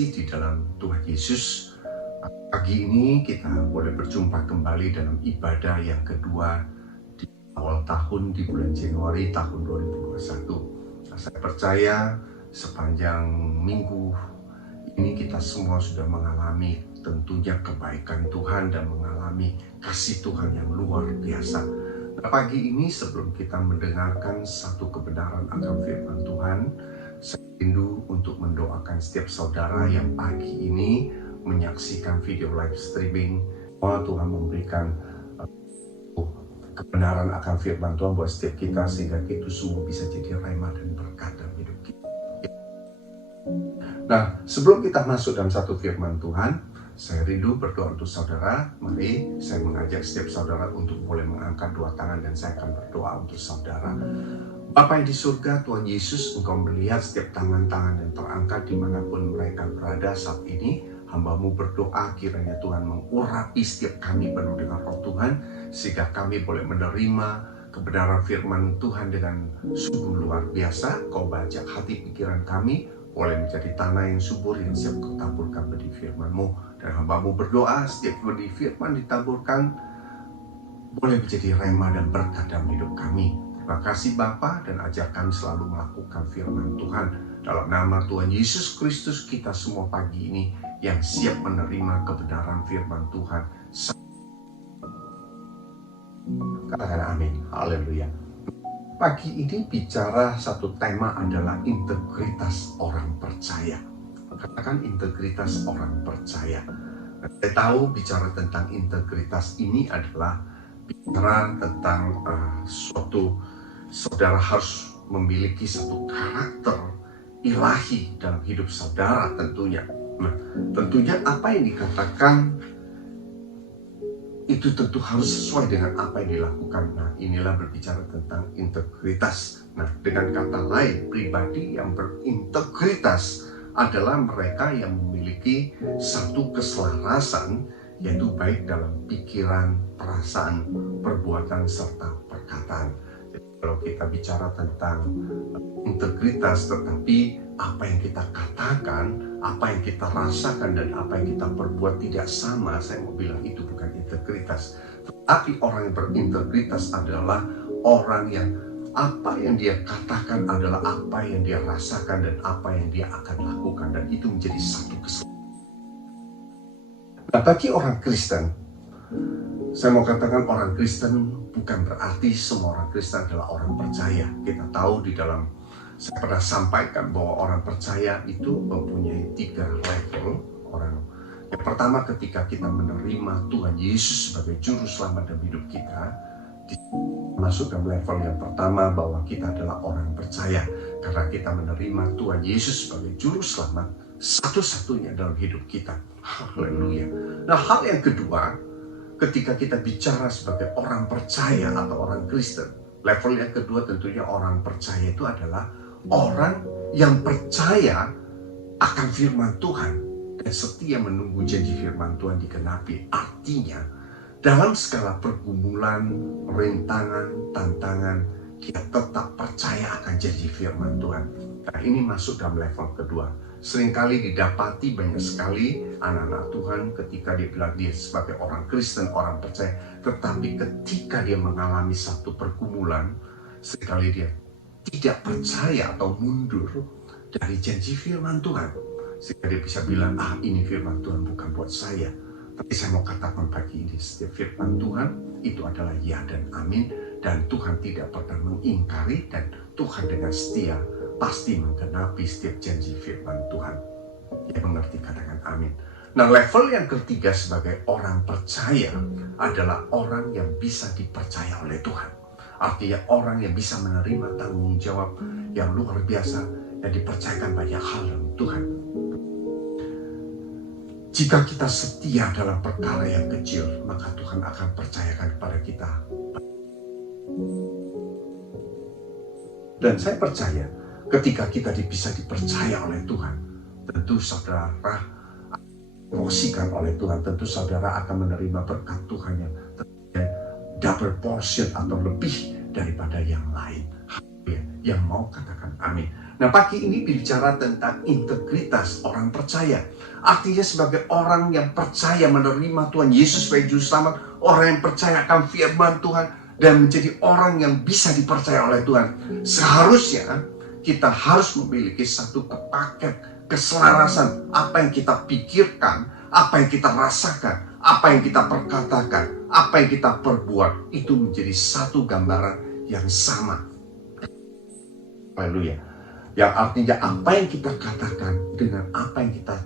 kasih di dalam Tuhan Yesus, pagi ini kita boleh berjumpa kembali dalam ibadah yang kedua di awal tahun di bulan Januari tahun 2021. Saya percaya sepanjang minggu ini kita semua sudah mengalami tentunya kebaikan Tuhan dan mengalami kasih Tuhan yang luar biasa. Nah, pagi ini sebelum kita mendengarkan satu kebenaran akan firman Tuhan, saya rindu untuk mendoakan setiap saudara yang pagi ini menyaksikan video live streaming. Tuhan memberikan kebenaran akan firman Tuhan buat setiap kita sehingga itu semua bisa jadi rema dan berkat dalam hidup kita. Nah, sebelum kita masuk dalam satu firman Tuhan, saya rindu berdoa untuk saudara. Mari saya mengajak setiap saudara untuk boleh mengangkat dua tangan dan saya akan berdoa untuk saudara. Bapa yang di surga, Tuhan Yesus, Engkau melihat setiap tangan-tangan yang terangkat dimanapun mereka berada saat ini. Hamba-Mu berdoa kiranya Tuhan mengurapi setiap kami penuh dengan roh Tuhan, sehingga kami boleh menerima kebenaran firman Tuhan dengan sungguh luar biasa. Kau bajak hati pikiran kami, boleh menjadi tanah yang subur yang siap Kau taburkan benih firman-Mu. Dan hamba-Mu berdoa setiap benih firman ditaburkan boleh menjadi rema dan berkat dalam hidup kami. Terima kasih Bapa, dan ajar kami selalu melakukan firman Tuhan. Dalam nama Tuhan Yesus Kristus, kita semua pagi ini yang siap menerima kebenaran firman Tuhan. Katakan amin. Haleluya. Pagi ini bicara satu tema adalah integritas orang percaya. Katakan integritas orang percaya. Saya tahu bicara tentang integritas ini adalah bicara tentang suatu saudara harus memiliki satu karakter ilahi dalam hidup saudara tentunya. Nah, tentunya apa yang dikatakan itu tentu harus sesuai dengan apa yang dilakukan. Nah, inilah berbicara tentang integritas. Nah, dengan kata lain, pribadi yang berintegritas adalah mereka yang memiliki satu keselarasan, yaitu baik dalam pikiran, perasaan, perbuatan, serta perkataan. Jadi, kalau kita bicara tentang integritas, tetapi apa yang kita katakan, apa yang kita rasakan, dan apa yang kita perbuat tidak sama, saya mau bilang itu bukan integritas. Tetapi orang yang berintegritas adalah orang yang apa yang dia katakan adalah apa yang dia rasakan dan apa yang dia akan lakukan, dan itu menjadi satu kesatuan. Nah, bagi orang Kristen, saya mau katakan orang Kristen bukan berarti semua orang Kristen adalah orang percaya. Kita tahu di dalam, saya pernah sampaikan bahwa orang percaya itu mempunyai 3 level orang. Yang pertama, ketika kita menerima Tuhan Yesus sebagai juru selamat dalam hidup kita, masuk dalam level yang pertama bahwa kita adalah orang percaya karena kita menerima Tuhan Yesus sebagai juru selamat satu-satunya dalam hidup kita. Haleluya. Nah, hal yang kedua, ketika kita bicara sebagai orang percaya atau orang Kristen, level yang kedua tentunya orang percaya itu adalah orang yang percaya akan firman Tuhan dan setia menunggu janji firman Tuhan digenapi. Artinya, dalam segala pergumulan, rintangan, tantangan, kita tetap percaya akan janji firman Tuhan. Nah, ini masuk dalam level kedua. Seringkali didapati banyak sekali anak-anak Tuhan ketika dia bilang dia sebagai orang Kristen, orang percaya, tetapi ketika dia mengalami satu pergumulan, seringkali dia tidak percaya atau mundur dari janji firman Tuhan. Sehingga dia bisa bilang, ini firman Tuhan bukan buat saya. Tapi saya mau katakan pagi ini, setiap firman Tuhan itu adalah ya dan amin. Dan Tuhan tidak pernah mengingkari, dan Tuhan dengan setia pasti menggenapi setiap janji firman Tuhan. Dia mengerti, katakan amin. Nah, level yang ketiga sebagai orang percaya adalah orang yang bisa dipercaya oleh Tuhan. Artinya orang yang bisa menerima tanggung jawab yang luar biasa dan dipercayakan banyak hal dalam Tuhan. Jika kita setia dalam perkara yang kecil, maka Tuhan akan percayakan kepada kita. Dan saya percaya ketika kita bisa dipercaya oleh Tuhan, tentu saudara emosikan oleh Tuhan, tentu saudara akan menerima berkat Tuhan yang double portion atau lebih daripada yang lain. Yang mau katakan amin. Nah, pagi ini bicara tentang integritas orang percaya. Artinya sebagai orang yang percaya menerima Tuhan Yesus sebagai Juru Selamat, orang yang percaya akan firman Tuhan, dan menjadi orang yang bisa dipercaya oleh Tuhan. Seharusnya kita harus memiliki satu paket keselarasan apa yang kita pikirkan, apa yang kita rasakan, apa yang kita perkatakan, apa yang kita perbuat, itu menjadi satu gambaran yang sama. Haleluya. Yang artinya apa yang kita katakan dengan apa yang kita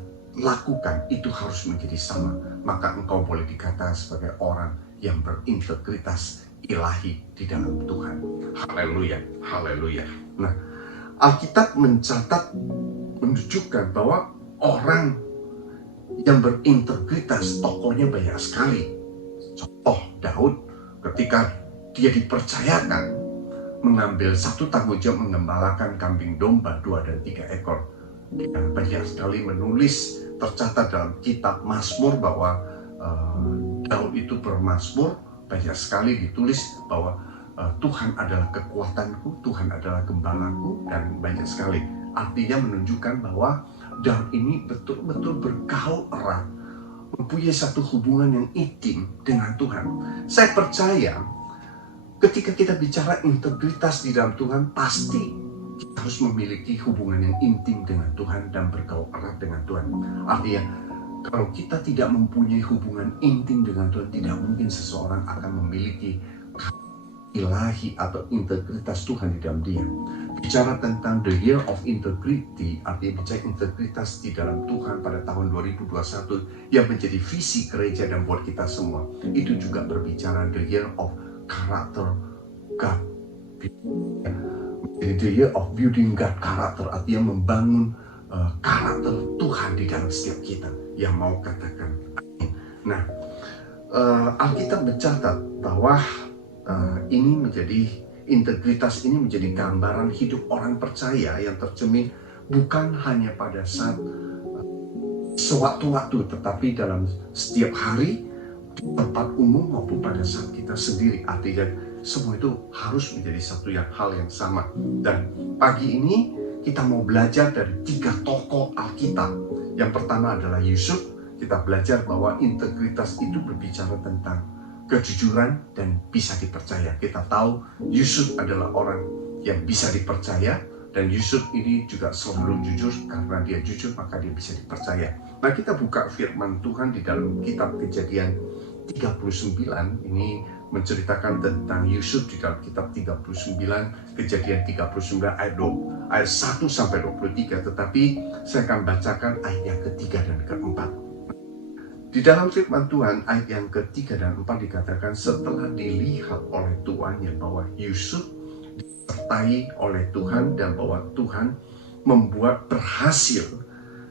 lakukan itu harus menjadi sama. Maka engkau boleh dikatakan sebagai orang yang berintegritas ilahi di dalam Tuhan. Haleluya, haleluya. Nah, Alkitab menunjukkan bahwa orang yang berintegritas tokohnya banyak sekali. Contoh Daud ketika dia dipercayakan mengambil satu tanggung jawab mengembalakan kambing domba 2 dan 3 ekor. Dia banyak sekali menulis, tercatat dalam kitab Mazmur bahwa Daud itu bermazmur, banyak sekali ditulis bahwa Tuhan adalah kekuatanku, Tuhan adalah gembalaku, dan banyak sekali. Artinya menunjukkan bahwa Daud ini betul-betul bergaul erat, mempunyai satu hubungan yang intim dengan Tuhan. Saya percaya ketika kita bicara integritas di dalam Tuhan, pasti kita harus memiliki hubungan yang intim dengan Tuhan dan bergaul erat dengan Tuhan. Artinya, kalau kita tidak mempunyai hubungan intim dengan Tuhan, tidak mungkin seseorang akan memiliki ilahi atau integritas Tuhan di dalam dia. Bicara tentang the year of integrity, artinya bicara integritas di dalam Tuhan pada tahun 2021 yang menjadi visi gereja dan buat kita semua. Itu juga berbicara the year of karakter God. Jadi the year of building God karakter, artinya membangun karakter Tuhan di dalam setiap kita yang mau katakan amin. Nah, Alkitab mencatat bahwa integritas ini menjadi gambaran hidup orang percaya yang tercermin bukan hanya pada saat sewaktu-waktu, tetapi dalam setiap hari, di tempat umum maupun pada saat kita sendiri. Artinya semua itu harus menjadi satu hal yang sama. Dan pagi ini kita mau belajar dari 3 tokoh Alkitab. Yang pertama adalah Yusuf. Kita belajar bahwa integritas itu berbicara tentang kejujuran dan bisa dipercaya. Kita tahu Yusuf adalah orang yang bisa dipercaya, dan Yusuf ini juga selalu jujur. Karena dia jujur maka dia bisa dipercaya. Nah, kita buka firman Tuhan di dalam kitab Kejadian 39. Ini menceritakan tentang Yusuf di dalam kitab 39, Kejadian 39 ayat 1 sampai 23. Tetapi saya akan bacakan ayat yang ketiga dan keempat. Di dalam firman Tuhan ayat yang ketiga dan 4 dikatakan, setelah dilihat oleh tuannya bahwa Yusuf disertai oleh Tuhan dan bahwa Tuhan membuat berhasil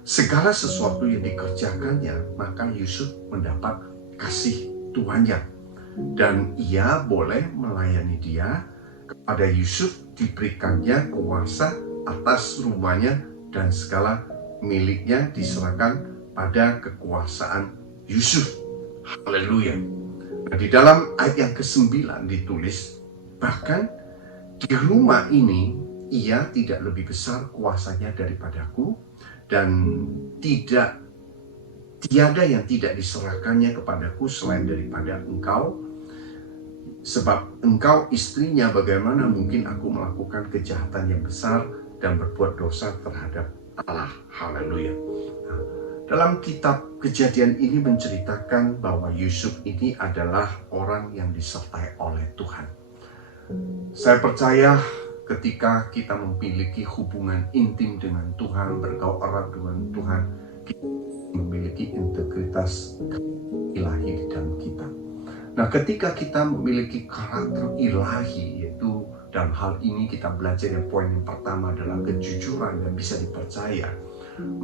segala sesuatu yang dikerjakannya, maka Yusuf mendapat kasih tuannya dan ia boleh melayani dia. Kepada Yusuf diberikannya kuasa atas rumahnya dan segala miliknya diserahkan pada kekuasaan Yusuf. Haleluya. Nah, di dalam ayat yang ke-9 ditulis, bahkan di rumah ini ia tidak lebih besar kuasanya daripadaku, dan tiada yang tidak diserahkannya kepadaku selain daripada engkau. Sebab engkau istrinya, bagaimana mungkin aku melakukan kejahatan yang besar dan berbuat dosa terhadap Allah. Haleluya. Nah, dalam kitab Kejadian ini menceritakan bahwa Yusuf ini adalah orang yang disertai oleh Tuhan. Saya percaya ketika kita memiliki hubungan intim dengan Tuhan, bergaul erat dengan Tuhan, kita memiliki integritas ilahi di dalam kita. Nah, ketika kita memiliki karakter ilahi, yaitu dalam hal ini kita belajar yang poin yang pertama adalah kejujuran dan bisa dipercaya,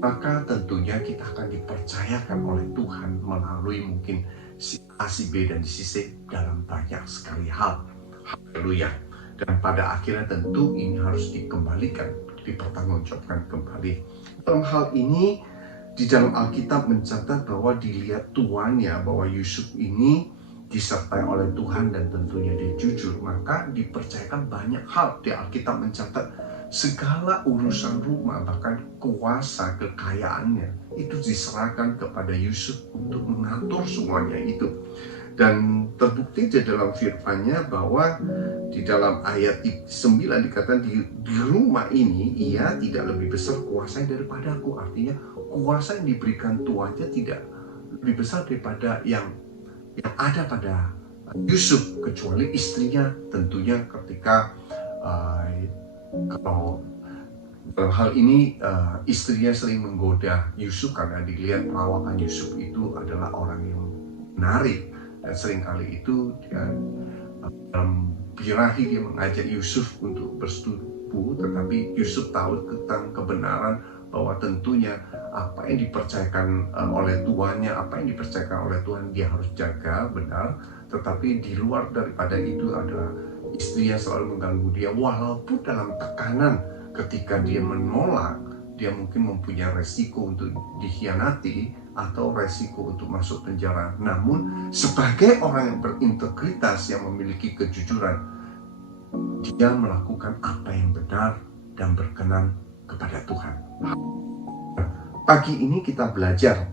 maka tentunya kita akan dipercayakan oleh Tuhan melalui mungkin si A, si B, dan si C dalam banyak sekali hal. Haleluya. Dan pada akhirnya tentu ini harus dikembalikan, dipertanggungjawabkan kembali. Dalam hal ini, di dalam Alkitab mencatat bahwa dilihat tuannya bahwa Yusuf ini disertai oleh Tuhan dan tentunya dia jujur, maka dipercayakan banyak hal. Di Alkitab mencatat segala urusan rumah, bahkan kuasa kekayaannya itu diserahkan kepada Yusuf untuk mengatur semuanya itu. Dan terbukti di dalam firman-Nya bahwa di dalam ayat 9 dikatakan di rumah ini ia tidak lebih besar kuasanya daripadaku. Artinya kuasa yang diberikan tuannya tidak lebih besar daripada yang ada pada Yusuf, kecuali istrinya tentunya ketika kalau dalam hal ini istrinya sering menggoda Yusuf karena dilihat perawakan Yusuf itu adalah orang yang menarik, dan seringkali itu dalam birahi dia mengajak Yusuf untuk bersetubuh, tetapi Yusuf tahu tentang kebenaran bahwa tentunya apa yang dipercayakan oleh tuannya, apa yang dipercayakan oleh Tuhan dia harus jaga benar. Tetapi di luar daripada itu ada istri yang selalu mengganggu dia, walaupun dalam tekanan ketika dia menolak, dia mungkin mempunyai resiko untuk dikhianati atau resiko untuk masuk penjara. Namun sebagai orang yang berintegritas, yang memiliki kejujuran, dia melakukan apa yang benar dan berkenan kepada Tuhan. Pagi ini kita belajar.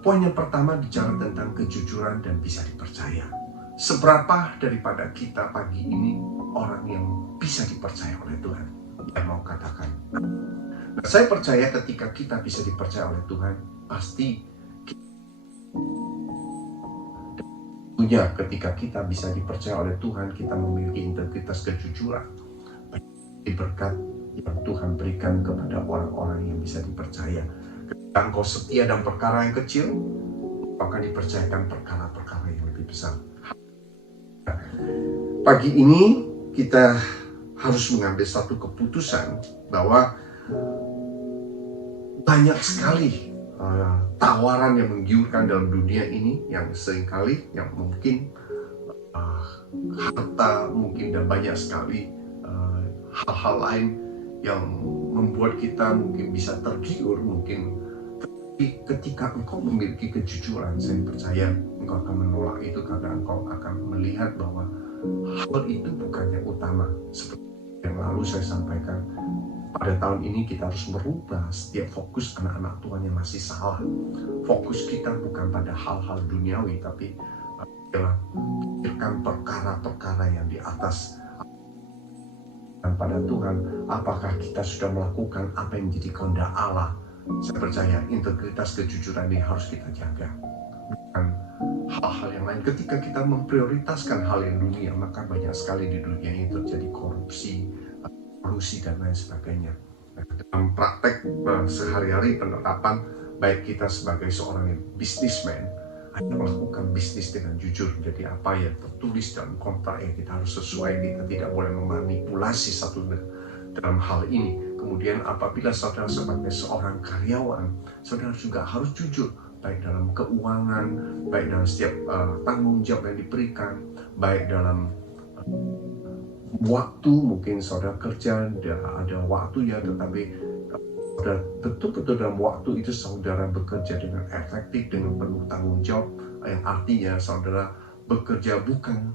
Poin yang pertama bicara tentang kejujuran dan bisa dipercaya. Seberapa daripada kita pagi ini orang yang bisa dipercaya oleh Tuhan? Yang mau katakan. Nah, saya percaya ketika kita bisa dipercaya oleh Tuhan, pasti tentunya ketika kita bisa dipercaya oleh Tuhan, kita memiliki integritas kejujuran, berkat yang Tuhan berikan kepada orang-orang yang bisa dipercaya. Ketika engkau setia dalam perkara yang kecil, maka dipercayakan perkara-perkara yang lebih besar. Pagi ini kita harus mengambil satu keputusan bahwa banyak sekali tawaran yang menggiurkan dalam dunia ini, yang seringkali yang mungkin harta mungkin, dan banyak sekali hal-hal lain yang membuat kita mungkin bisa tergiur mungkin. Tapi ketika engkau memiliki kejujuran, saya percaya engkau akan menolak itu karena engkau akan melihat bahwa hal itu bukan yang utama. Seperti yang lalu saya sampaikan, pada tahun ini kita harus merubah setiap fokus anak-anak Tuhan yang masih salah. Fokus kita bukan pada hal-hal duniawi, tapi adalah pikirkan perkara-perkara yang di atas. Dan pada Tuhan, apakah kita sudah melakukan apa yang menjadi kehendak Allah? Saya percaya integritas kejujuran ini harus kita jaga, bukan hal-hal yang lain. Ketika kita memprioritaskan hal yang dunia, maka banyak sekali di dunia ini terjadi korupsi, kolusi, dan lain sebagainya. Dalam praktek sehari-hari penerapan, baik kita sebagai seorang bisnismen, hanya melakukan bisnis dengan jujur. Jadi apa yang tertulis dalam kontrak yang kita harus sesuai, kita tidak boleh memanipulasi satu dalam hal ini. Kemudian apabila saudara sebagai seorang karyawan, saudara juga harus jujur, baik dalam keuangan, baik dalam setiap tanggung jawab yang diberikan, baik dalam waktu. Mungkin saudara kerja, ada waktunya, tetapi saudara betul-betul dalam waktu itu saudara bekerja dengan efektif, dengan penuh tanggung jawab, yang artinya saudara bekerja bukan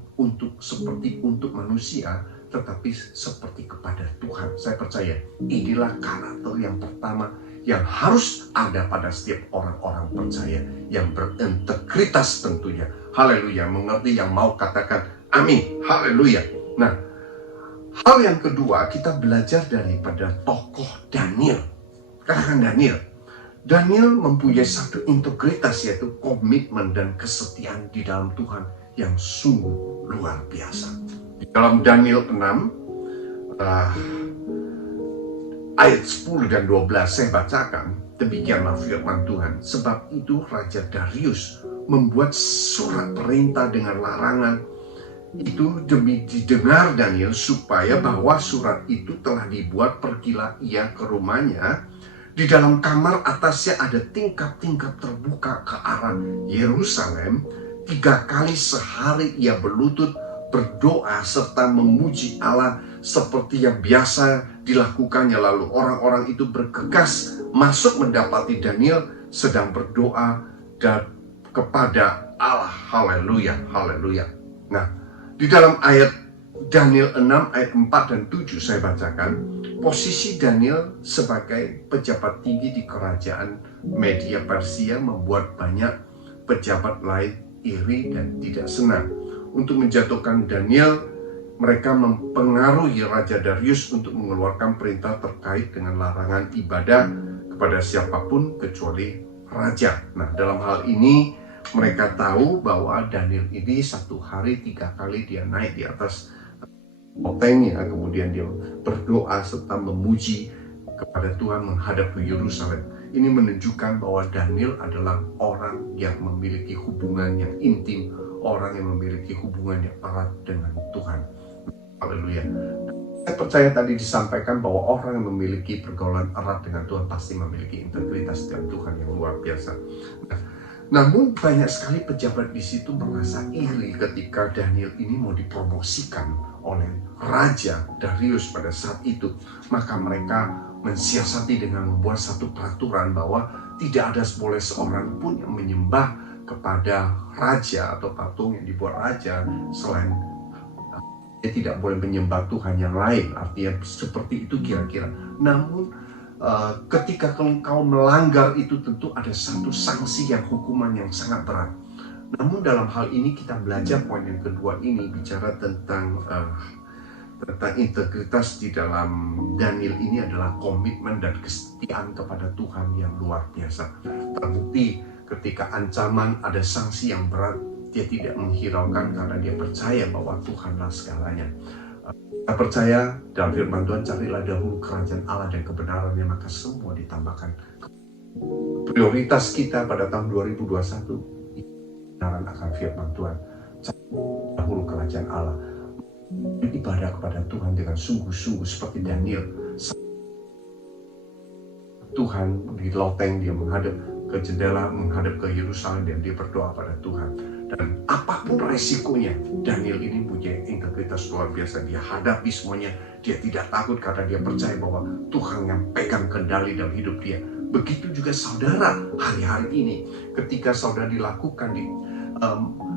seperti untuk manusia, tetapi seperti kepada Tuhan. Saya percaya inilah karakter yang pertama yang harus ada pada setiap orang-orang percaya yang berintegritas tentunya. Haleluya, mengerti yang mau katakan amin. Haleluya. Nah, hal yang kedua, kita belajar daripada tokoh Daniel. Katakan Daniel. Daniel mempunyai satu integritas, yaitu komitmen dan kesetiaan di dalam Tuhan yang sungguh luar biasa. Di dalam Daniel 6 ayat 10 dan 12 saya bacakan, demikianlah firman Tuhan. Sebab itu Raja Darius membuat surat perintah dengan larangan itu demi didengar Daniel, supaya bahwa surat itu telah dibuat, pergilah ia ke rumahnya. Di dalam kamar atasnya ada tingkap-tingkap terbuka ke arah Yerusalem. 3 kali sehari ia berlutut, berdoa serta memuji Allah seperti yang biasa dilakukannya. Lalu orang-orang itu bergegas masuk mendapati Daniel sedang berdoa dan kepada Allah. Haleluya, haleluya. Nah, di dalam ayat Daniel 6 ayat 4 dan 7 saya bacakan. Posisi Daniel sebagai pejabat tinggi di kerajaan Media Persia membuat banyak pejabat lain iri dan tidak senang. Untuk menjatuhkan Daniel, mereka mempengaruhi Raja Darius untuk mengeluarkan perintah terkait dengan larangan ibadah kepada siapapun kecuali raja. Nah, dalam hal ini mereka tahu bahwa Daniel ini satu hari 3 kali dia naik di atas lotengnya, kemudian dia berdoa serta memuji kepada Tuhan menghadap ke Yerusalem. Ini menunjukkan bahwa Daniel adalah orang yang memiliki hubungan yang intim, orang yang memiliki hubungan yang erat dengan Tuhan. Haleluya. Saya percaya tadi disampaikan bahwa orang yang memiliki pergaulan erat dengan Tuhan pasti memiliki integritas dan Tuhan yang luar biasa. Namun banyak sekali pejabat di situ merasa iri ketika Daniel ini mau dipromosikan oleh Raja Darius pada saat itu. Maka mereka mensiasati dengan membuat satu peraturan bahwa tidak ada boleh seorang pun yang menyembah kepada raja atau patung yang dibuat raja selain dia tidak boleh menyembah Tuhan yang lain. Artinya seperti itu kira-kira. Namun ketika engkau melanggar itu tentu ada satu sanksi yang hukuman yang sangat berat. Namun dalam hal ini kita belajar poin yang kedua ini bicara tentang integritas di dalam Daniel ini adalah komitmen dan kesetiaan kepada Tuhan yang luar biasa. Terbukti ketika ancaman ada sanksi yang berat, dia tidak menghiraukan karena dia percaya bahwa Tuhanlah segalanya. Kita percaya dalam firman Tuhan, carilah dahulu kerajaan Allah dan kebenarannya, maka semua ditambahkan. Prioritas kita pada tahun 2021 kebenaran akan firman Tuhan. Carilah dahulu kerajaan Allah. Ibadah kepada Tuhan dengan sungguh-sungguh seperti Daniel. Tuhan di loteng, dia menghadap ke jendela, menghadap ke Yerusalem, dan dia berdoa pada Tuhan. Dan apapun resikonya, Daniel ini punya integritas luar biasa. Dia hadapi semuanya, dia tidak takut karena dia percaya bahwa Tuhan yang pegang kendali dalam hidup dia. Begitu juga saudara hari-hari ini, ketika saudara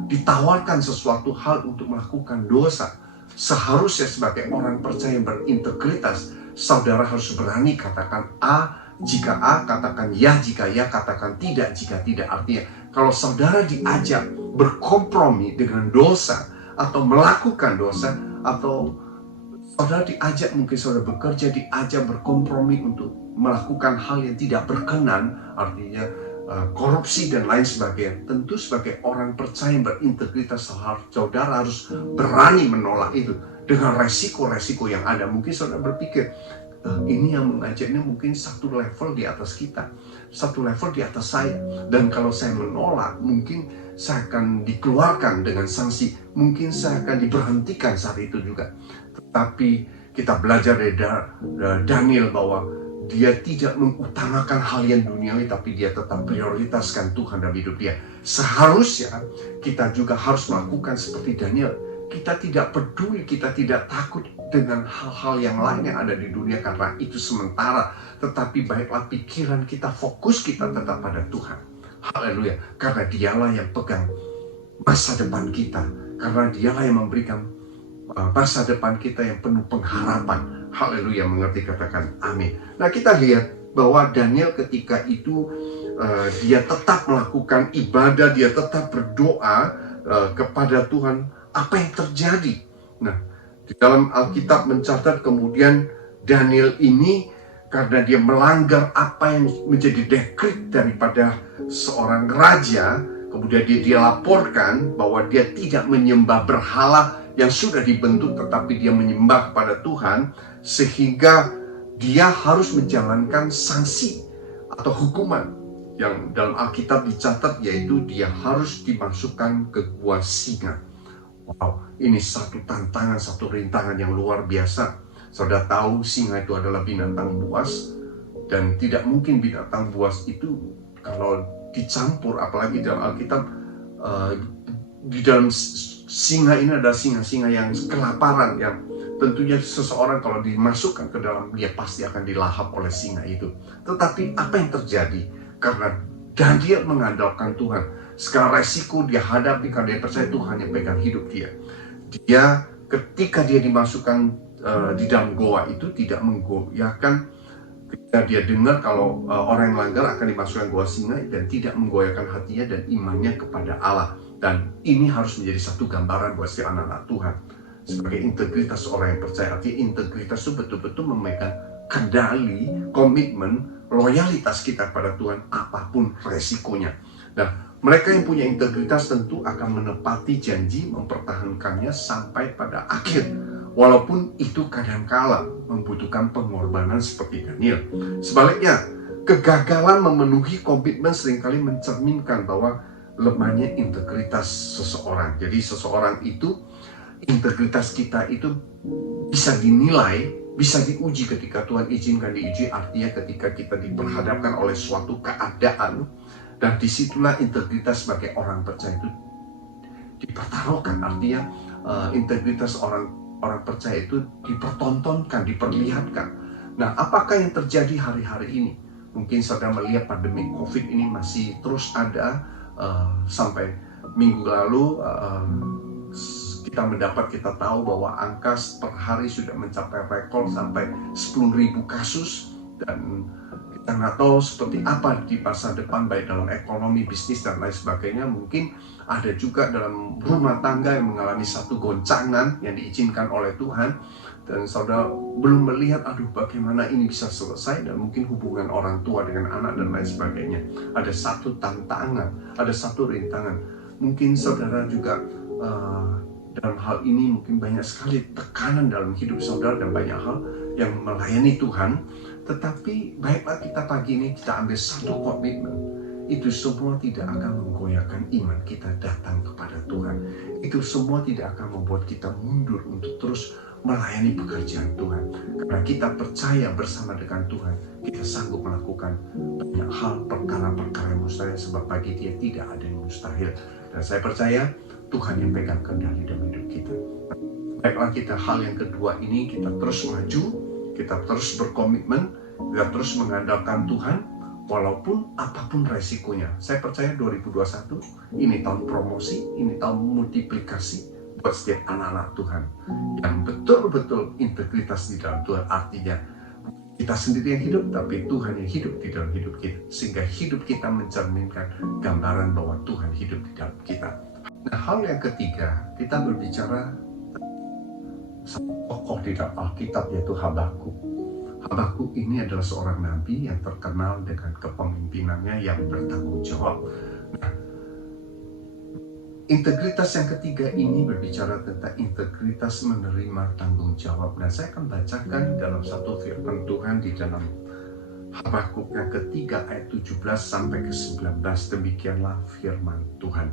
ditawarkan sesuatu hal untuk melakukan dosa, seharusnya sebagai orang percaya yang berintegritas, saudara harus berani katakan A jika A, katakan ya jika ya, katakan tidak jika tidak. Artinya kalau saudara diajak berkompromi dengan dosa atau melakukan dosa, atau saudara diajak, mungkin saudara bekerja diajak berkompromi untuk melakukan hal yang tidak berkenan, artinya korupsi dan lain sebagainya, tentu sebagai orang percaya yang berintegritas saudara harus berani menolak itu dengan resiko-resiko yang ada. Mungkin saudara berpikir ini yang mengajaknya mungkin satu level di atas kita, satu level di atas saya, dan kalau saya menolak mungkin saya akan dikeluarkan dengan sanksi, mungkin saya akan diberhentikan saat itu juga. Tetapi kita belajar dari Daniel bahwa dia tidak mengutamakan hal yang duniawi, tapi dia tetap prioritaskan Tuhan dalam hidup dia. Seharusnya kita juga harus melakukan seperti Daniel. Kita tidak peduli, kita tidak takut dengan hal-hal yang lain yang ada di dunia karena itu sementara. Tetapi baiklah pikiran kita, fokus kita tetap pada Tuhan. Haleluya. Karena dialah yang pegang masa depan kita. Karena dialah yang memberikan masa depan kita yang penuh pengharapan. Haleluya, mengerti, katakan amin. Nah, kita lihat bahwa Daniel ketika itu dia tetap melakukan ibadah, dia tetap berdoa kepada Tuhan. Apa yang terjadi? Nah, di dalam Alkitab mencatat kemudian Daniel ini karena dia melanggar apa yang menjadi dekret daripada seorang raja, kemudian dia dilaporkan bahwa dia tidak menyembah berhala yang sudah dibentuk, tetapi dia menyembah kepada Tuhan, sehingga dia harus menjalankan sanksi atau hukuman yang dalam Alkitab dicatat, yaitu dia harus dimasukkan ke gua singa. Wow, ini satu tantangan, satu rintangan yang luar biasa. Saudara tahu singa itu adalah binatang buas, dan tidak mungkin binatang buas itu kalau dicampur, apalagi dalam Alkitab di dalam singa ini adalah singa-singa yang kelaparan, yang tentunya seseorang kalau dimasukkan ke dalam, dia pasti akan dilahap oleh singa itu. Tetapi apa yang terjadi? Karena Daniel mengandalkan Tuhan, segala resiko dia hadapi karena dia percaya Tuhan yang pegang hidup dia. Dia ketika dia dimasukkan di dalam goa itu tidak menggoyahkan. Ketika dia dengar kalau orang yang langgar akan dimasukkan goa singa dan tidak menggoyahkan hatinya dan imannya kepada Allah. Dan ini harus menjadi satu gambaran buat si anak-anak Tuhan sebagai integritas orang yang percaya. Artinya integritas itu betul-betul memegang kendali, komitmen, loyalitas kita pada Tuhan apapun resikonya. Nah, mereka yang punya integritas tentu akan menepati janji, mempertahankannya sampai pada akhir. Walaupun itu kadangkala membutuhkan pengorbanan seperti Daniel. Sebaliknya, kegagalan memenuhi komitmen seringkali mencerminkan bahwa lemahnya integritas seseorang. Jadi seseorang itu, integritas kita itu bisa dinilai, bisa diuji ketika Tuhan izinkan diuji. Artinya ketika kita diperhadapkan oleh suatu keadaan, dan disitulah integritas sebagai orang percaya itu dipertaruhkan. Artinya integritas orang percaya itu dipertontonkan, diperlihatkan. Nah, apakah yang terjadi hari-hari ini? Mungkin saudara melihat pandemi COVID ini masih terus ada. Sampai minggu lalu kita tahu bahwa angka per hari sudah mencapai rekor sampai 10.000 kasus. Dan kita nggak tahu seperti apa di masa depan, baik dalam ekonomi, bisnis, dan lain sebagainya. Mungkin ada juga dalam rumah tangga yang mengalami satu goncangan yang diizinkan oleh Tuhan. Dan saudara belum melihat, bagaimana ini bisa selesai. Dan mungkin hubungan orang tua dengan anak dan lain sebagainya. Ada satu tantangan, ada satu rintangan. Mungkin saudara juga dalam hal ini mungkin banyak sekali tekanan dalam hidup saudara dan banyak hal yang melayani Tuhan. Tetapi baiklah kita pagi ini kita ambil satu komitmen. Itu semua tidak akan menggoyahkan iman kita datang kepada Tuhan. Itu semua tidak akan membuat kita mundur untuk terus melayani pekerjaan Tuhan. Karena kita percaya bersama dengan Tuhan, kita sanggup melakukan banyak hal, perkara-perkara yang mustahil. Sebab bagi Dia tidak ada yang mustahil. Dan saya percaya Tuhan yang pegang kendali dalam hidup kita. Baiklah kita hal yang kedua ini, kita terus maju, kita terus berkomitmen, kita terus mengandalkan Tuhan, walaupun apapun resikonya. Saya percaya 2021 ini tahun promosi, ini tahun multiplikasi buat setiap anak-anak Tuhan yang betul-betul integritas di dalam Tuhan. Artinya kita sendiri yang hidup, tapi Tuhan yang hidup di dalam hidup kita, sehingga hidup kita mencerminkan gambaran bahwa Tuhan hidup di dalam kita. Nah, hal yang ketiga, kita berbicara tokoh di dalam Alkitab, yaitu Habakuk. Habakuk ini adalah seorang nabi yang terkenal dengan kepemimpinannya yang bertanggung jawab. Nah, integritas yang ketiga ini berbicara tentang integritas menerima tanggung jawab. Nah, saya akan bacakan dalam satu firman Tuhan di dalam Habakuk yang ketiga ayat 17 sampai ke 19. Demikianlah firman Tuhan.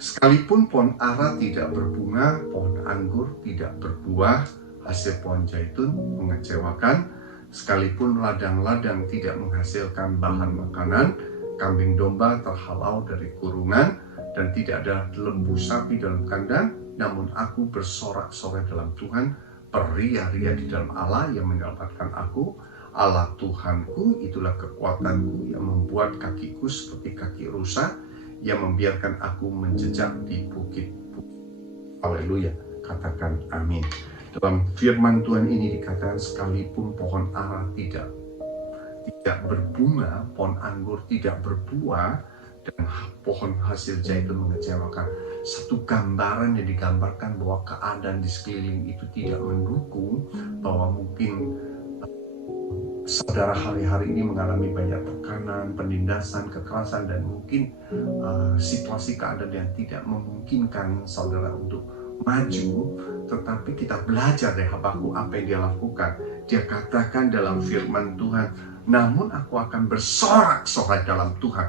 Sekalipun pohon ara tidak berbunga, pohon anggur tidak berbuah, hasil pohon zaitun mengecewakan, sekalipun ladang-ladang tidak menghasilkan bahan makanan, kambing domba terhalau dari kurungan, dan tidak ada lembu sapi dalam kandang, namun aku bersorak-sorai dalam Tuhan, beria-ria di dalam Allah yang menyelamatkan aku. Allah Tuhanku itulah kekuatanku yang membuat kakiku seperti kaki rusa, yang membiarkan aku menjejak di bukit-bukit. Haleluya, katakan amin. Dalam firman Tuhan ini dikatakan sekalipun pohon ara tidak berbunga, pohon anggur tidak berbuah, dan pohon hasil zaitun mengecewakan. Satu gambaran yang digambarkan bahwa keadaan di sekeliling itu tidak mendukung, bahwa mungkin saudara hari-hari ini mengalami banyak tekanan, penindasan, kekerasan, dan mungkin situasi keadaan yang tidak memungkinkan saudara untuk maju. Tetapi kita belajar dari Habakuk apa yang dia lakukan. Dia katakan dalam firman Tuhan, namun aku akan bersorak-sorai dalam Tuhan.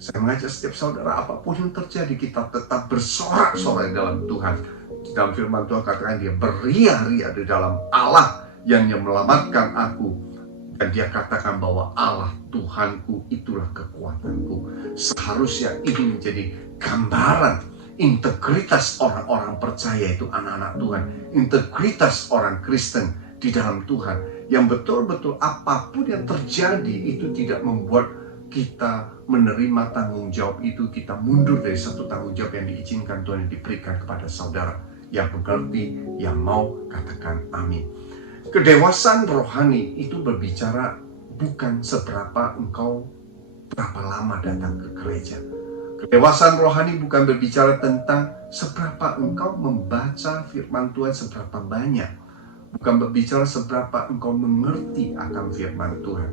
Saya mengajak setiap saudara, apapun yang terjadi, kita tetap bersorak-sorai dalam Tuhan. Di dalam firman Tuhan katakan dia beria-ria di dalam Allah yang menyelamatkan aku. Dan dia katakan bahwa Allah Tuhanku itulah kekuatanku. Seharusnya ini menjadi gambaran integritas orang-orang percaya, itu anak-anak Tuhan. Integritas orang Kristen di dalam Tuhan. Yang betul-betul apapun yang terjadi itu tidak membuat kita menerima tanggung jawab itu. Kita mundur dari satu tanggung jawab yang diizinkan Tuhan, yang diberikan kepada saudara. yang mengerti, yang mau katakan amin. Kedewasaan rohani itu berbicara bukan seberapa engkau berapa lama datang ke gereja. Kedewasaan rohani bukan berbicara tentang seberapa engkau membaca firman Tuhan seberapa banyak. Bukan berbicara seberapa engkau mengerti akan firman Tuhan.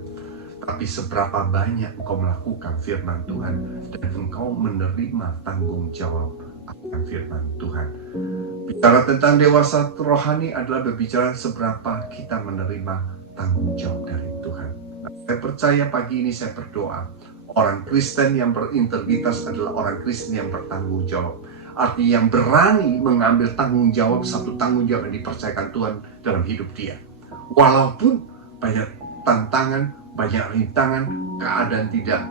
Tapi seberapa banyak engkau melakukan firman Tuhan dan engkau menerima tanggung jawab akan firman Tuhan. Bicara tentang dewasa rohani adalah berbicara seberapa kita menerima tanggung jawab dari Tuhan. Saya percaya pagi ini saya berdoa, orang Kristen yang berintegritas adalah orang Kristen yang bertanggung jawab. Artinya yang berani mengambil tanggung jawab, satu tanggung jawab yang dipercayakan Tuhan dalam hidup dia. Walaupun banyak tantangan, banyak rintangan, keadaan tidak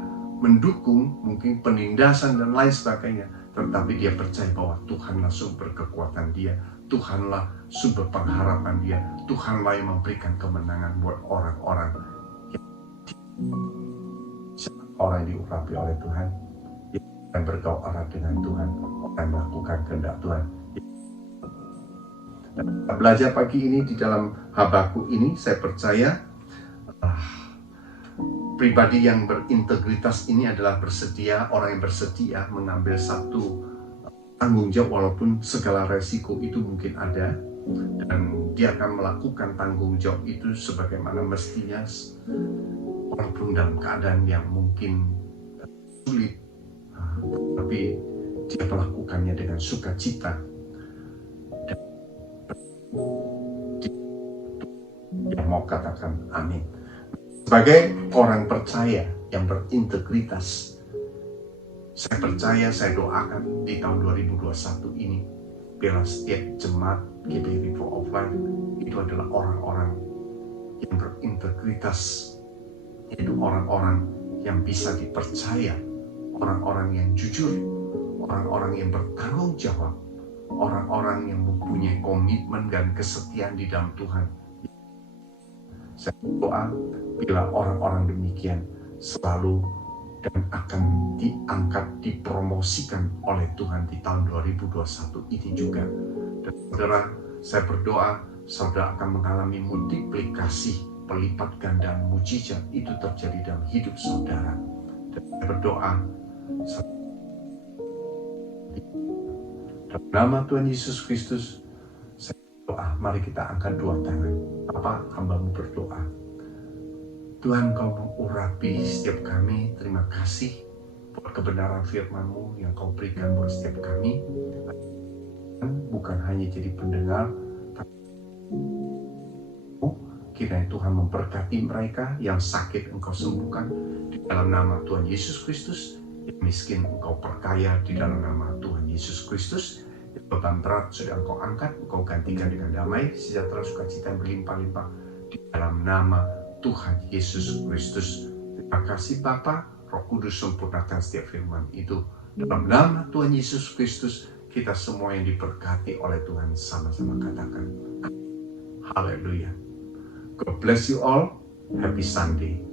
mendukung, mungkin penindasan dan lain sebagainya. Tetapi dia percaya bahwa Tuhanlah sumber kekuatan dia, Tuhanlah sumber pengharapan dia, Tuhanlah yang memberikan kemenangan buat orang-orang yang diurapi oleh Tuhan, yang bergaul erat dengan Tuhan, yang melakukan kehendak Tuhan. Dan kita belajar pagi ini di dalam Habakuk ini, saya percaya pribadi yang berintegritas ini adalah bersedia, orang yang bersedia mengambil satu tanggung jawab walaupun segala resiko itu mungkin ada, dan dia akan melakukan tanggung jawab itu sebagaimana mestinya walaupun dalam keadaan yang mungkin sulit, tapi dia melakukannya dengan sukacita dan dia mau katakan amin. Sebagai orang percaya yang berintegritas, saya percaya, saya doakan di tahun 2021 ini, biarlah setiap jemaat GBI River of Life itu adalah orang-orang yang berintegritas, yaitu orang-orang yang bisa dipercaya, orang-orang yang jujur, orang-orang yang bertanggung jawab, orang-orang yang mempunyai komitmen dan kesetiaan di dalam Tuhan. Saya berdoa bila orang-orang demikian selalu dan akan diangkat, dipromosikan oleh Tuhan di tahun 2021 ini juga. Dan saudara, saya berdoa saudara akan mengalami multiplikasi, pelipat ganda mujizat itu terjadi dalam hidup saudara. Dan saya berdoa dalam nama Tuhan Yesus Kristus, saya berdoa, mari kita angkat dua tangan. Bapa, hamba-Mu berdoa, Tuhan, Kau mengurapi setiap kami. Terima kasih buat kebenaran firman-Mu yang Kau berikan buat setiap kami. Bukan hanya jadi pendengar, tapi kiranya Tuhan memberkati mereka. Yang sakit Engkau sembuhkan di dalam nama Tuhan Yesus Kristus. Yang miskin Engkau perkaya di dalam nama Tuhan Yesus Kristus. Beban berat sudah Engkau angkat, Engkau gantikan dengan damai, sejahtera, sukacita yang berlimpah-limpah di dalam nama Tuhan Yesus Kristus. Terima kasih Bapa, Roh Kudus sempurnakan setiap firman itu. Dalam nama Tuhan Yesus Kristus, kita semua yang diberkati oleh Tuhan sama-sama katakan Haleluya. God bless you all. Happy Sunday.